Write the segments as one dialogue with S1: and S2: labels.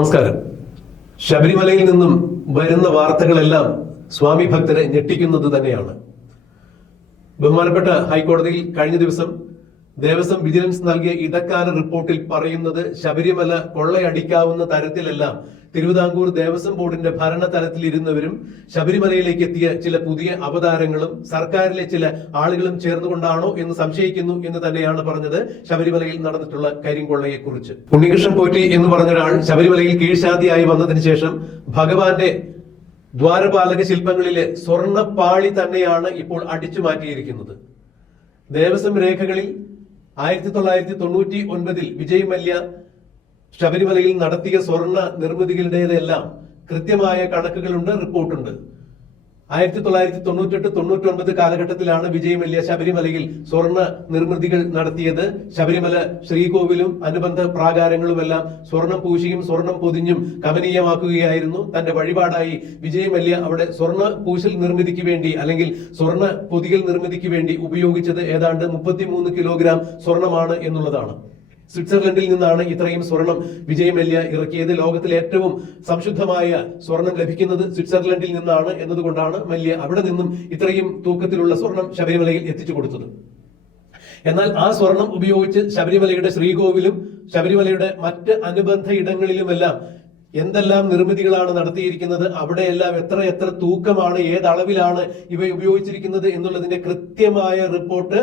S1: നമസ്കാരം. ശബരിമലയിൽ നിന്നും വരുന്ന വാർത്തകളെല്ലാം സ്വാമി ഭക്തരെ ഞെട്ടിക്കുന്നത് തന്നെയാണ്. ബഹുമാനപ്പെട്ട ഹൈക്കോടതിയിൽ കഴിഞ്ഞ ദിവസം ദേവസ്വം വിജിലൻസ് നൽകിയ ഇടക്കാല റിപ്പോർട്ടിൽ പറയുന്നത് ശബരിമല കൊള്ളയടിക്കാവുന്ന തരത്തിലെല്ലാം തിരുവിതാംകൂർ ദേവസ്വം ബോർഡിന്റെ ഭരണതലത്തിൽ ഇരുന്നവരും ശബരിമലയിലേക്ക് എത്തിയ ചില പുതിയ അവതാരങ്ങളും സർക്കാരിലെ ചില ആളുകളും ചേർന്നുകൊണ്ടാണോ എന്ന് സംശയിക്കുന്നു എന്ന് തന്നെയാണ് പറഞ്ഞത് ശബരിമലയിൽ നടന്നിട്ടുള്ള കരിങ്കൊള്ളയെ കുറിച്ച് ഉണ്ണികൃഷ്ണൻ പോറ്റി എന്ന് പറഞ്ഞ ഒരാൾ ശബരിമലയിൽ കീഴ്ശാന്തിയായി വന്നതിന് ശേഷം ഭഗവാന്റെ ദ്വാരപാലക ശില്പങ്ങളിലെ സ്വർണപ്പാളി തന്നെയാണ് ഇപ്പോൾ അടിച്ചു മാറ്റിയിരിക്കുന്നത് ദേവസ്വം രേഖകളിൽ ആയിരത്തി തൊള്ളായിരത്തി തൊണ്ണൂറ്റി ഒൻപതിൽ വിജയ് മല്യ ശബരിമലയിൽ നടത്തിയ സ്വർണ നിർമ്മിതികളുടേതെല്ലാം കൃത്യമായ കണക്കുകളുണ്ട് റിപ്പോർട്ടുണ്ട്. ആയിരത്തി തൊള്ളായിരത്തി തൊണ്ണൂറ്റെട്ട് തൊണ്ണൂറ്റി ഒൻപത് കാലഘട്ടത്തിലാണ് വിജയ് മല്യ ശബരിമലയിൽ സ്വർണ നിർമ്മിതികൾ നടത്തിയത്. ശബരിമല ശ്രീകോവിലും അനുബന്ധ പ്രാകാരങ്ങളുമെല്ലാം സ്വർണം പൂശിയും സ്വർണം പൊതിഞ്ഞും കമനീയമാക്കുകയായിരുന്നു. തന്റെ വഴിപാടായി വിജയ് മല്യ അവിടെ സ്വർണ പൂശൽ നിർമ്മിതിക്ക് വേണ്ടി അല്ലെങ്കിൽ സ്വർണ പൊതികൽ നിർമ്മിതിക്ക് വേണ്ടി ഉപയോഗിച്ചത് ഏതാണ്ട് മുപ്പത്തിമൂന്ന് കിലോഗ്രാം സ്വർണമാണ് എന്നുള്ളതാണ്. സ്വിറ്റ്സർലൻഡിൽ നിന്നാണ് ഇത്രയും സ്വർണം വിജയം മല്യ ഇറക്കിയത്. ലോകത്തിലെ ഏറ്റവും സംശുദ്ധമായ സ്വർണം ലഭിക്കുന്നത് സ്വിറ്റ്സർലൻഡിൽ നിന്നാണ് എന്നതുകൊണ്ടാണ് മല്യ അവിടെ നിന്നും ഇത്രയും തൂക്കത്തിലുള്ള സ്വർണം ശബരിമലയിൽ എത്തിച്ചു കൊടുത്തത്. എന്നാൽ ആ സ്വർണം ഉപയോഗിച്ച് ശബരിമലയുടെ ശ്രീകോവിലും ശബരിമലയുടെ മറ്റ് അനുബന്ധ ഇടങ്ങളിലുമെല്ലാം എന്തെല്ലാം നിർമ്മിതികളാണ് നടത്തിയിരിക്കുന്നത് അവിടെയെല്ലാം എത്ര എത്ര തൂക്കമാണ് ഏതളവിലാണ് ഇവ ഉപയോഗിച്ചിരിക്കുന്നത് എന്നുള്ളതിന്റെ കൃത്യമായ റിപ്പോർട്ട്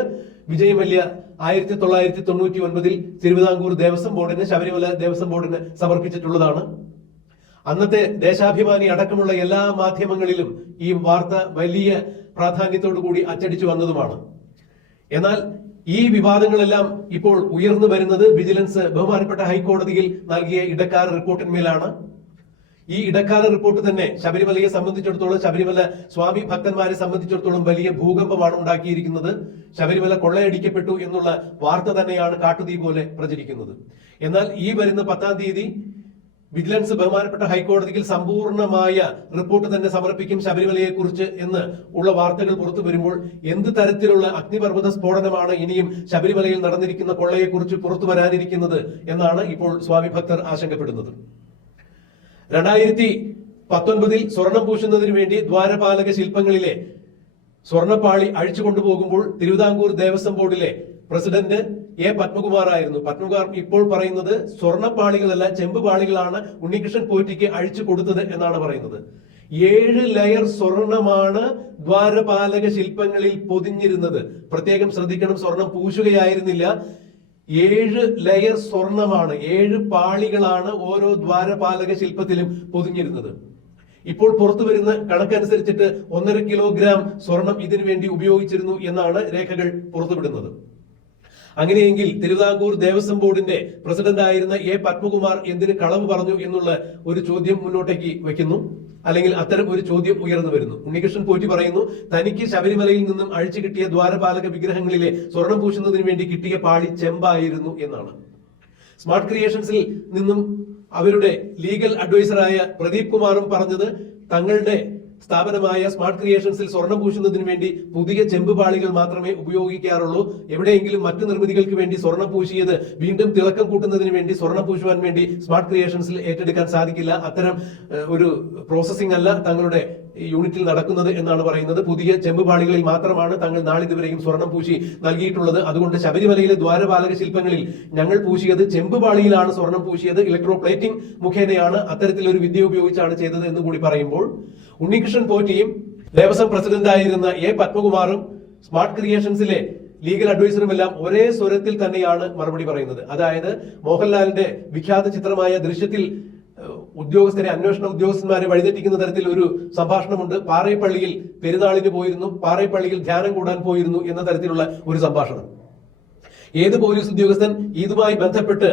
S1: വിജയ് മല്യ ആയിരത്തി തൊള്ളായിരത്തി തൊണ്ണൂറ്റി ഒൻപതിൽ തിരുവിതാംകൂർ ദേവസ്വം ബോർഡിന് ശബരിമല ദേവസ്വം ബോർഡിന് സമർപ്പിച്ചിട്ടുള്ളതാണ്. അന്നത്തെ ദേശാഭിമാനി അടക്കമുള്ള എല്ലാ മാധ്യമങ്ങളിലും ഈ വാർത്ത വലിയ പ്രാധാന്യത്തോടു കൂടി അച്ചടിച്ചു വന്നതുമാണ്. എന്നാൽ ഈ വിവാദങ്ങളെല്ലാം ഇപ്പോൾ ഉയർന്നു വരുന്നത് വിജിലൻസ് ബഹുമാനപ്പെട്ട ഹൈക്കോടതിയിൽ നൽകിയ ഇടക്കാല റിപ്പോർട്ടിന്മേലാണ്. ഈ ഇടക്കാല റിപ്പോർട്ട് തന്നെ ശബരിമലയെ സംബന്ധിച്ചിടത്തോളം ശബരിമല സ്വാമി ഭക്തന്മാരെ സംബന്ധിച്ചിടത്തോളം വലിയ ഭൂകമ്പമാണ് ഉണ്ടാക്കിയിരിക്കുന്നത്. ശബരിമല കൊള്ളയടിക്കപ്പെട്ടു എന്നുള്ള വാർത്ത തന്നെയാണ് കാട്ടുതീ പോലെ പ്രചരിക്കുന്നത്. എന്നാൽ ഈ വരുന്ന പത്താം തീയതി വിജിലൻസ് ബഹുമാനപ്പെട്ട ഹൈക്കോടതിയിൽ സമ്പൂർണമായ റിപ്പോർട്ട് തന്നെ സമർപ്പിക്കും ശബരിമലയെ കുറിച്ച് എന്ന് ഉള്ള വാർത്തകൾ പുറത്തു വരുമ്പോൾ എന്ത് തരത്തിലുള്ള അഗ്നിപർവത സ്ഫോടനമാണ് ഇനിയും ശബരിമലയിൽ നടന്നിരിക്കുന്ന കൊള്ളയെക്കുറിച്ച് പുറത്തു വരാനിരിക്കുന്നത് എന്നാണ് ഇപ്പോൾ സ്വാമി ഭക്തർ ആശങ്കപ്പെടുന്നത്. രണ്ടായിരത്തി പത്തൊൻപതിൽ സ്വർണം പൂശുന്നതിന് വേണ്ടി ദ്വാരപാലക ശില്പങ്ങളിലെ സ്വർണപ്പാളി അഴിച്ചു കൊണ്ടുപോകുമ്പോൾ തിരുവിതാംകൂർ ദേവസ്വം ബോർഡിലെ പ്രസിഡന്റ് എ പത്മകുമാർ ആയിരുന്നു പത്മകുമാർ ഇപ്പോൾ പറയുന്നത് സ്വർണപ്പാളികളല്ല ചെമ്പുപാളികളാണ് ഉണ്ണികൃഷ്ണൻ പോറ്റിക്ക് അഴിച്ചു കൊടുത്തത് എന്നാണ് പറയുന്നത്. ഏഴ് ലെയർ സ്വർണമാണ് ദ്വാരപാലക ശില്പങ്ങളിൽ പൊതിഞ്ഞിരുന്നത്. പ്രത്യേകം ശ്രദ്ധിക്കണം സ്വർണം പൂശുകയായിരുന്നില്ല. ഏഴ് ലെയർ സ്വർണമാണ്. ഏഴ് പാളികളാണ് ഓരോ ദ്വാരപാലക ശില്പത്തിലും പൊതിഞ്ഞിരുന്നത്. ഇപ്പോൾ പുറത്തു വരുന്ന കണക്കനുസരിച്ചിട്ട് ഒന്നര കിലോഗ്രാം സ്വർണം ഇതിനു വേണ്ടി ഉപയോഗിച്ചിരുന്നു എന്നാണ് രേഖകൾ പുറത്തുവിടുന്നത്. അങ്ങനെയെങ്കിൽ തിരുവിതാംകൂർ ദേവസ്വം ബോർഡിന്റെ പ്രസിഡന്റ് ആയിരുന്ന എ പത്മകുമാർ എന്തിന് കളവ് പറഞ്ഞു എന്നുള്ള ഒരു ചോദ്യം മുന്നോട്ടേക്ക് വെക്കുന്നു അല്ലെങ്കിൽ അത്തരം ഒരു ചോദ്യം ഉയർന്നു വരുന്നു. ഉണ്ണികൃഷ്ണൻ പോറ്റി പറയുന്നു തനിക്ക് ശബരിമലയിൽ നിന്നും അഴിച്ചു കിട്ടിയ ദ്വാരപാലക വിഗ്രഹങ്ങളിലെ സ്വർണം പൂശുന്നതിന് വേണ്ടി കിട്ടിയ പാളി ചെമ്പായിരുന്നു എന്നാണ്. സ്മാർട്ട് ക്രിയേഷൻസിൽ നിന്നും അവരുടെ ലീഗൽ അഡ്വൈസറായ പ്രദീപ് കുമാറും പറഞ്ഞത് തങ്ങളുടെ സ്ഥാപനമായ സ്മാർട്ട് ക്രിയേഷൻസിൽ സ്വർണം പൂശുന്നതിന് വേണ്ടി പുതിയ ചെമ്പ് പാളികൾ മാത്രമേ ഉപയോഗിക്കാറുള്ളൂ. എവിടെയെങ്കിലും മറ്റു നിർമ്മിതികൾക്ക് വേണ്ടി സ്വർണം പൂശിയത് വീണ്ടും തിളക്കം കൂട്ടുന്നതിന് വേണ്ടി സ്വർണം പൂശുവാൻ വേണ്ടി സ്മാർട്ട് ക്രിയേഷൻസിൽ ഏറ്റെടുക്കാൻ സാധിക്കില്ല. അത്തരം ഒരു പ്രോസസ്സിംഗ് അല്ല തങ്ങളുടെ യൂണിറ്റിൽ നടക്കുന്നത് എന്നാണ് പറയുന്നത്. പുതിയ ചെമ്പ് പാളികളിൽ മാത്രമാണ് തങ്ങൾ നാളിതുവരെയും സ്വർണം പൂശി നൽകിയിട്ടുള്ളത്. അതുകൊണ്ട് ശബരിമലയിലെ ദ്വാരപാലക ശില്പങ്ങളിൽ ഞങ്ങൾ പൂശിയത് ചെമ്പ് പാളിയിലാണ് സ്വർണം പൂശിയത്. ഇലക്ട്രോ പ്ലേറ്റിംഗ് മുഖേനയാണ് അത്തരത്തിലൊരു വിദ്യ ഉപയോഗിച്ചാണ് ചെയ്തത് എന്ന് കൂടി പറയുമ്പോൾ ഉണ്ണികൃഷ്ണൻ പോറ്റിയും ദേവസ്വം പ്രസിഡന്റ് ആയിരുന്ന എ പത്മകുമാറും സ്മാർട്ട് ക്രിയേഷൻസിലെ ലീഗൽ അഡ്വൈസറും എല്ലാം ഒരേ സ്വരത്തിൽ തന്നെയാണ് മറുപടി പറയുന്നത്. അതായത് മോഹൻലാലിന്റെ വിഖ്യാത ചിത്രമായ ദൃശ്യത്തിൽ ഉദ്യോഗസ്ഥരെ അന്വേഷണ ഉദ്യോഗസ്ഥന്മാരെ വഴിതെറ്റിക്കുന്ന തരത്തിൽ ഒരു സംഭാഷണമുണ്ട്. പാറേപ്പള്ളിയിൽ പെരുന്നാളിന് പോയിരുന്നു പാറേപ്പള്ളിയിൽ ധ്യാനം കൂടാൻ പോയിരുന്നു എന്ന തരത്തിലുള്ള ഒരു സംഭാഷണം. ഏത് പോലീസ് ഉദ്യോഗസ്ഥൻ ഇതുമായി ബന്ധപ്പെട്ട്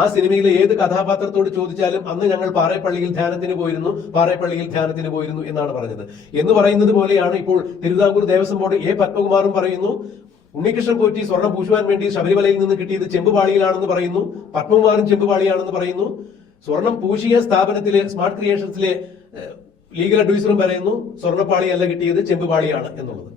S1: ആ സിനിമയിലെ ഏത് കഥാപാത്രത്തോട് ചോദിച്ചാലും അന്ന് ഞങ്ങൾ പാറേപ്പള്ളിയിൽ ധ്യാനത്തിന് പോയിരുന്നു പാറേപ്പള്ളിയിൽ ധ്യാനത്തിന് പോയിരുന്നു എന്നാണ് പറഞ്ഞത്. എന്ന് പറയുന്നത് പോലെയാണ് ഇപ്പോൾ തിരുവിതാംകൂർ ദേവസ്വം ബോർഡ് എ പത്മകുമാറും പറയുന്നു ഉണ്ണികൃഷ്ണൻ പോറ്റി സ്വർണം പൂശുവാൻ വേണ്ടി ശബരിമലയിൽ നിന്ന് കിട്ടിയത് ചെമ്പുപാളിയിലാണെന്ന് പറയുന്നു പത്മകുമാറും ചെമ്പുപാളിയാണെന്ന് പറയുന്നു സ്വർണം പൂശിയ സ്ഥാപനത്തിലെ സ്മാർട്ട് ക്രിയേഷൻസിലെ ലീഗൽ അഡ്വൈസറും പറയുന്നു സ്വർണപ്പാളിയല്ല കിട്ടിയത് ചെമ്പുപാളിയാണ് എന്നുള്ളത്.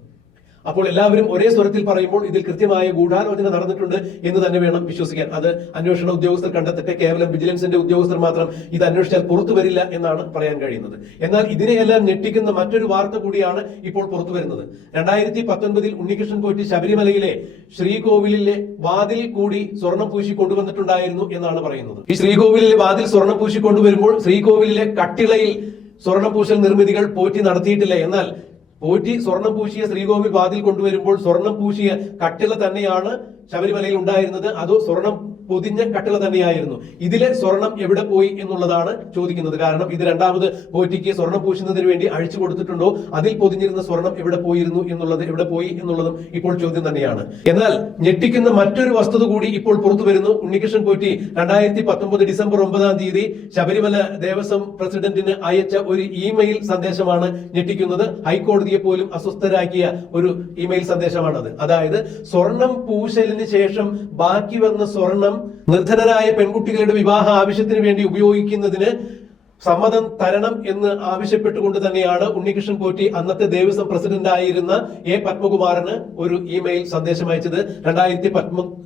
S1: അപ്പോൾ എല്ലാവരും ഒരേ സ്വരത്തിൽ പറയുമ്പോൾ ഇതിൽ കൃത്യമായ ഗൂഢാലോചന നടന്നിട്ടുണ്ട് എന്ന് തന്നെ വേണം വിശ്വസിക്കാൻ. അത് അന്വേഷണ ഉദ്യോഗസ്ഥർ കണ്ടെത്തട്ടെ കേവലം വിജിലൻസിന്റെ ഉദ്യോഗസ്ഥർ മാത്രം ഇത് അന്വേഷിച്ചാൽ പുറത്തു വരില്ല എന്നാണ് പറയാൻ കഴിയുന്നത്. എന്നാൽ ഇതിനെയെല്ലാം ഞെട്ടിക്കുന്ന മറ്റൊരു വാർത്ത കൂടിയാണ് ഇപ്പോൾ പുറത്തു വരുന്നത്. രണ്ടായിരത്തി പത്തൊൻപതിൽ ഉണ്ണികൃഷ്ണൻ പോറ്റി ശബരിമലയിലെ ശ്രീകോവിലിലെ വാതിൽ കൂടി സ്വർണം പൂശി കൊണ്ടുവന്നിട്ടുണ്ടായിരുന്നു എന്നാണ് പറയുന്നത്. ഈ ശ്രീകോവിലിലെ വാതിൽ സ്വർണം പൂശി കൊണ്ടുവരുമ്പോൾ ശ്രീകോവിലിലെ കട്ടിളയിൽ സ്വർണപൂശൽ നിർമ്മിതികൾ പോറ്റി നടത്തിയിട്ടില്ല. എന്നാൽ പോറ്റി സ്വർണം പൂശിയ ശ്രീകോവിൽ വാതിൽ കൊണ്ടുവരുമ്പോൾ സ്വർണം പൂശിയ കട്ടിള തന്നെയാണ് ശബരിമലയിൽ ഉണ്ടായിരുന്നത് അതോ സ്വർണം പൊതിഞ്ഞ കട്ടിള തന്നെയായിരുന്നു. ഇതിലെ സ്വർണം എവിടെ പോയി എന്നുള്ളതാണ് ചോദിക്കുന്നത്. കാരണം ഇത് രണ്ടാമത് പോറ്റിക്ക് സ്വർണം പൂശുന്നതിന് വേണ്ടി അഴിച്ചു കൊടുത്തിട്ടുണ്ടോ? അതിൽ പൊതിഞ്ഞിരുന്ന സ്വർണം എവിടെ പോയിരുന്നു എന്നുള്ളത് എവിടെ പോയി എന്നുള്ളതും ഇപ്പോൾ ചോദ്യം തന്നെയാണ്. എന്നാൽ ഞെട്ടിക്കുന്ന മറ്റൊരു വസ്തുത കൂടി ഇപ്പോൾ പുറത്തു വരുന്നു. ഉണ്ണികൃഷ്ണൻ പോറ്റി രണ്ടായിരത്തി പത്തൊമ്പത് ഡിസംബർ ഒമ്പതാം തീയതി ശബരിമല ദേവസ്വം പ്രസിഡന്റിന് അയച്ച ഒരു ഇമെയിൽ സന്ദേശമാണ് ഞെട്ടിക്കുന്നത്. ഹൈക്കോടതിയെ പോലും അസ്വസ്ഥരാക്കിയ ഒരു ഇമെയിൽ സന്ദേശമാണത്. അതായത് സ്വർണം പൂശലിന് ശേഷം ബാക്കി വന്ന സ്വർണം നിർധനരായ പെൺകുട്ടികളുടെ വിവാഹ ആവശ്യത്തിന് വേണ്ടി ഉപയോഗിക്കുന്നതിന് സമ്മതം തരണം എന്ന് ആവശ്യപ്പെട്ടുകൊണ്ട് തന്നെയാണ് ഉണ്ണികൃഷ്ണൻ പോറ്റി അന്നത്തെ ദേവസ്വം പ്രസിഡന്റ് ആയിരുന്ന എ പത്മകുമാറിന് ഒരു ഇമെയിൽ സന്ദേശം അയച്ചത്. രണ്ടായിരത്തി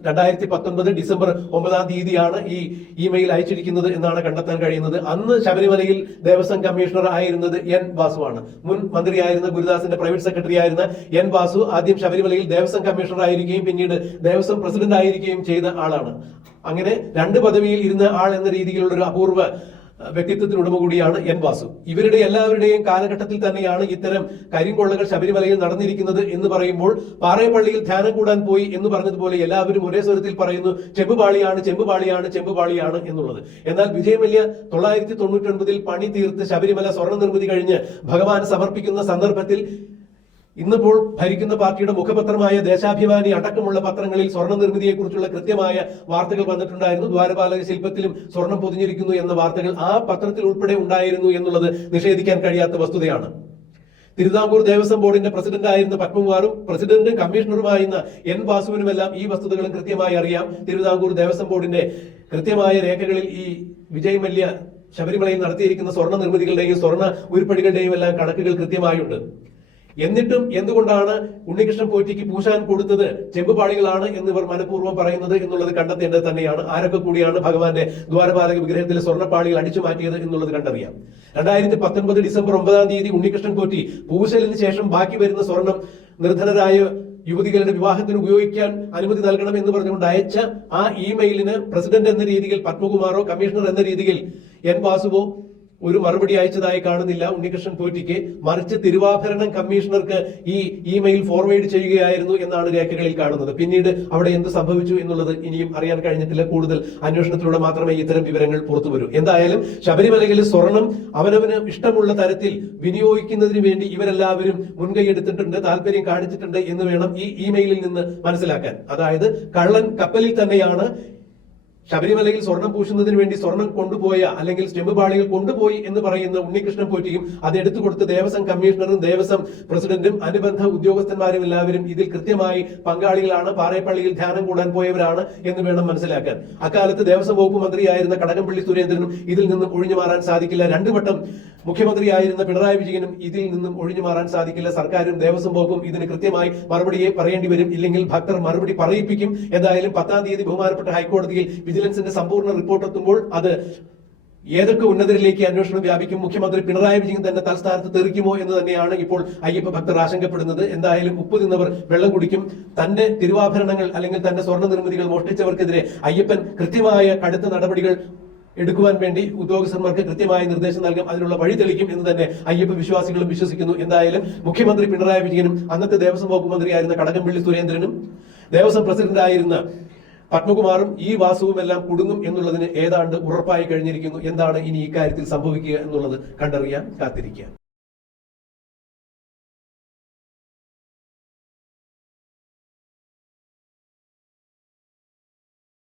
S1: രണ്ടായിരത്തി പത്തൊൻപത് ഡിസംബർ ഒമ്പതാം തീയതിയാണ് ഈ ഇമെയിൽ അയച്ചിരിക്കുന്നത് എന്നാണ് കണ്ടെത്താൻ കഴിയുന്നത്. അന്ന് ശബരിമലയിൽ ദേവസ്വം കമ്മീഷണർ ആയിരുന്നത് എൻ വാസുവാണ്. മുൻ മന്ത്രിയായിരുന്ന ഗുരുദാസിന്റെ പ്രൈവറ്റ് സെക്രട്ടറി ആയിരുന്ന എൻ വാസു ആദ്യം ശബരിമലയിൽ ദേവസ്വം കമ്മീഷണർ ആയിരിക്കുകയും പിന്നീട് ദേവസ്വം പ്രസിഡന്റ് ആയിരിക്കുകയും ചെയ്ത ആളാണ്. അങ്ങനെ രണ്ട് പദവിയിൽ ഇരുന്ന ആൾ എന്ന രീതിയിലുള്ള ഒരു അപൂർവ വ്യക്തിത്വത്തിന് ഉടമ കൂടിയാണ് എൻ വാസു. ഇവരുടെ എല്ലാവരുടെയും കാലഘട്ടത്തിൽ തന്നെയാണ് ഇത്തരം കരിങ്കൊള്ളകൾ ശബരിമലയിൽ നടന്നിരിക്കുന്നത് എന്ന് പറയുമ്പോൾ പാറയപ്പള്ളിയിൽ ധ്യാനം കൂടാൻ പോയി എന്ന് പറഞ്ഞതുപോലെ എല്ലാവരും ഒരേ സ്വരത്തിൽ പറയുന്നു ചെമ്പുപാളിയാണ് ചെമ്പുപാളിയാണ് ചെമ്പുപാളിയാണ് എന്നുള്ളത്. എന്നാൽ വിജയമല്യ തൊള്ളായിരത്തി തൊണ്ണൂറ്റി ഒൻപതിൽ പണി തീർത്ത് ശബരിമല സ്വർണ നിർമ്മിതി കഴിഞ്ഞ് ഭഗവാൻ സമർപ്പിക്കുന്ന സന്ദർഭത്തിൽ ഇന്നിപ്പോൾ ഭരിക്കുന്ന പാർട്ടിയുടെ മുഖപത്രമായ ദേശാഭിമാനി അടക്കമുള്ള പത്രങ്ങളിൽ സ്വർണ നിർമ്മിതിയെക്കുറിച്ചുള്ള കൃത്യമായ വാർത്തകൾ വന്നിട്ടുണ്ടായിരുന്നു. ദ്വാരപാലക ശില്പത്തിലും സ്വർണം പൊതിഞ്ഞിരിക്കുന്നു എന്ന വാർത്തകൾ ആ പത്രത്തിൽ ഉൾപ്പെടെ ഉണ്ടായിരുന്നു എന്നുള്ളത് നിഷേധിക്കാൻ കഴിയാത്ത വസ്തുതയാണ്. തിരുവിതാംകൂർ ദേവസ്വം ബോർഡിന്റെ പ്രസിഡന്റ് ആയിരുന്ന പത്മകുമാറും പ്രസിഡന്റും കമ്മീഷണറുമായിരുന്ന എൻ വാസുവിനുമെല്ലാം ഈ വസ്തുതകളും കൃത്യമായി അറിയാം. തിരുവിതാംകൂർ ദേവസ്വം ബോർഡിന്റെ കൃത്യമായ രേഖകളിൽ ഈ വിജയ് മല്യ ശബരിമലയിൽ നടത്തിയിരിക്കുന്ന സ്വർണ നിർമ്മിതികളുടെയും സ്വർണ ഉരുപ്പടികളുടെയും എല്ലാം കണക്കുകൾ കൃത്യമായുണ്ട്. എന്നിട്ടും എന്തുകൊണ്ടാണ് ഉണ്ണികൃഷ്ണൻ പോറ്റിക്ക് പൂശാൻ കൊടുത്തത്? ചെമ്പുപാളികളാണ് എന്ന് ഇവർ മനഃപൂർവം പറയുന്നത് എന്നുള്ളത് കണ്ടെത്തേണ്ടത് തന്നെയാണ്. ആരൊക്കെ കൂടിയാണ് ഭഗവാന്റെ ദ്വാരപാലക വിഗ്രഹത്തിലെ സ്വർണപ്പാളികൾ അടിച്ചു മാറ്റിയത് എന്നുള്ളത് കണ്ടറിയാം. രണ്ടായിരത്തി പത്തൊൻപത് ഡിസംബർ ഒമ്പതാം തീയതി ഉണ്ണികൃഷ്ണൻ പോറ്റി പൂശലിന് ശേഷം ബാക്കി വരുന്ന സ്വർണം നിർധനരായ യുവതികളുടെ വിവാഹത്തിന് ഉപയോഗിക്കാൻ അനുമതി നൽകണം എന്ന് പറഞ്ഞുകൊണ്ട് അയച്ച ആ ഇമെയിലിന് പ്രസിഡന്റ് എന്ന രീതിയിൽ പത്മകുമാറോ കമ്മീഷണർ എന്ന രീതിയിൽ എൻ വാസുവോ ഒരു മറുപടി അയച്ചതായി കാണുന്നില്ല ഉണ്ണികൃഷ്ണൻ പോറ്റിക്ക്. മറിച്ച് തിരുവാഭരണം കമ്മീഷണർക്ക് ഈ ഇമെയിൽ ഫോർവേഡ് ചെയ്യുകയായിരുന്നു എന്നാണ് രേഖകളിൽ കാണുന്നത്. പിന്നീട് അവിടെ എന്ത് സംഭവിച്ചു എന്നുള്ളത് ഇനിയും അറിയാൻ കഴിഞ്ഞിട്ടില്ല. കൂടുതൽ അന്വേഷണത്തിലൂടെ മാത്രമേ ഇത്തരം വിവരങ്ങൾ പുറത്തു വരൂ. എന്തായാലും ശബരിമലയിൽ സ്വർണം അവനവന് ഇഷ്ടമുള്ള തരത്തിൽ വിനിയോഗിക്കുന്നതിന് വേണ്ടി ഇവരെല്ലാവരും മുൻകൈ എടുത്തിട്ടുണ്ട് താല്പര്യം കാണിച്ചിട്ടുണ്ട് എന്ന് വേണം ഈ ഇമെയിലിൽ നിന്ന് മനസ്സിലാക്കാൻ. അതായത് കള്ളൻ കപ്പലിൽ തന്നെയാണ് ശബരിമലയിൽ സ്വർണം പൂശുന്നതിന് വേണ്ടി സ്വർണം കൊണ്ടുപോയ അല്ലെങ്കിൽ സ്റ്റെമ്പ് പാളികൾ കൊണ്ടുപോയി എന്ന് പറയുന്ന ഉണ്ണികൃഷ്ണൻ പോറ്റിയും അത് എടുത്തു കൊടുത്ത് ദേവസ്വം കമ്മീഷണറും ദേവസ്വം പ്രസിഡന്റും അനുബന്ധ ഉദ്യോഗസ്ഥന്മാരും എല്ലാവരും ഇതിൽ കൃത്യമായി പങ്കാളികളാണ്. പാറേപ്പള്ളിയിൽ ധ്യാനം കൂടാൻ പോയവരാണ് എന്ന് വേണം മനസ്സിലാക്കാൻ. അക്കാലത്ത് ദേവസ്വം വകുപ്പ് മന്ത്രിയായിരുന്ന കടകംപള്ളി സുരേന്ദ്രനും ഇതിൽ നിന്നും ഒഴിഞ്ഞു മാറാൻ സാധിക്കില്ല. രണ്ടു വട്ടം മുഖ്യമന്ത്രിയായിരുന്ന പിണറായി വിജയനും ഇതിൽ നിന്നും ഒഴിഞ്ഞു മാറാൻ സാധിക്കില്ല. സർക്കാരും ദേവസ്വം ബോർഡും ഇതിന് കൃത്യമായി മറുപടിയെ പറയേണ്ടി വരും. ഇല്ലെങ്കിൽ ഭക്തർ മറുപടി പറയിപ്പിക്കും. എന്തായാലും പത്താം തീയതി ബഹുമാനപ്പെട്ട ഹൈക്കോടതിയിൽ വിജിലൻസിന്റെ സമ്പൂർണ റിപ്പോർട്ട് എത്തുമ്പോൾ അത് ഏതൊക്കെ ഉന്നതരിലേക്ക് അന്വേഷണം വ്യാപിക്കും? മുഖ്യമന്ത്രി പിണറായി വിജയൻ തന്നെ തൽസ്ഥാനത്ത് തെറിക്കുമോ എന്ന് തന്നെയാണ് ഇപ്പോൾ അയ്യപ്പ ഭക്തർ ആശങ്കപ്പെടുന്നത്. എന്തായാലും ഉപ്പ് നിന്നവർ വെള്ളം കുടിക്കും. തന്റെ തിരുവാഭരണങ്ങൾ അല്ലെങ്കിൽ തന്റെ സ്വർണ നിർമ്മിതികൾ മോഷ്ടിച്ചവർക്കെതിരെ അയ്യപ്പൻ കൃത്യമായ കടുത്ത നടപടികൾ എടുക്കുവാൻ വേണ്ടി ഉദ്യോഗസ്ഥന്മാർക്ക് കൃത്യമായ നിർദ്ദേശം നൽകും അതിനുള്ള വഴി തെളിക്കും എന്ന് തന്നെ അയ്യപ്പ വിശ്വാസികളും വിശ്വസിക്കുന്നു. എന്തായാലും മുഖ്യമന്ത്രി പിണറായി വിജയനും അന്നത്തെ ദേവസ്വം വകുപ്പ് മന്ത്രിയായിരുന്ന കടകംപള്ളി സുരേന്ദ്രനും ദേവസ്വം പ്രസിഡന്റ് ആയിരുന്ന പത്മകുമാറും ഈ വാസുവും എല്ലാം കുടുങ്ങും എന്നുള്ളതിന് ഏതാണ്ട് ഉറപ്പായി കഴിഞ്ഞിരിക്കുന്നു. എന്താണ് ഇനി ഇക്കാര്യത്തിൽ സംഭവിക്കുക എന്നുള്ളത് കണ്ടറിയാൻ കാത്തിരിക്കുക.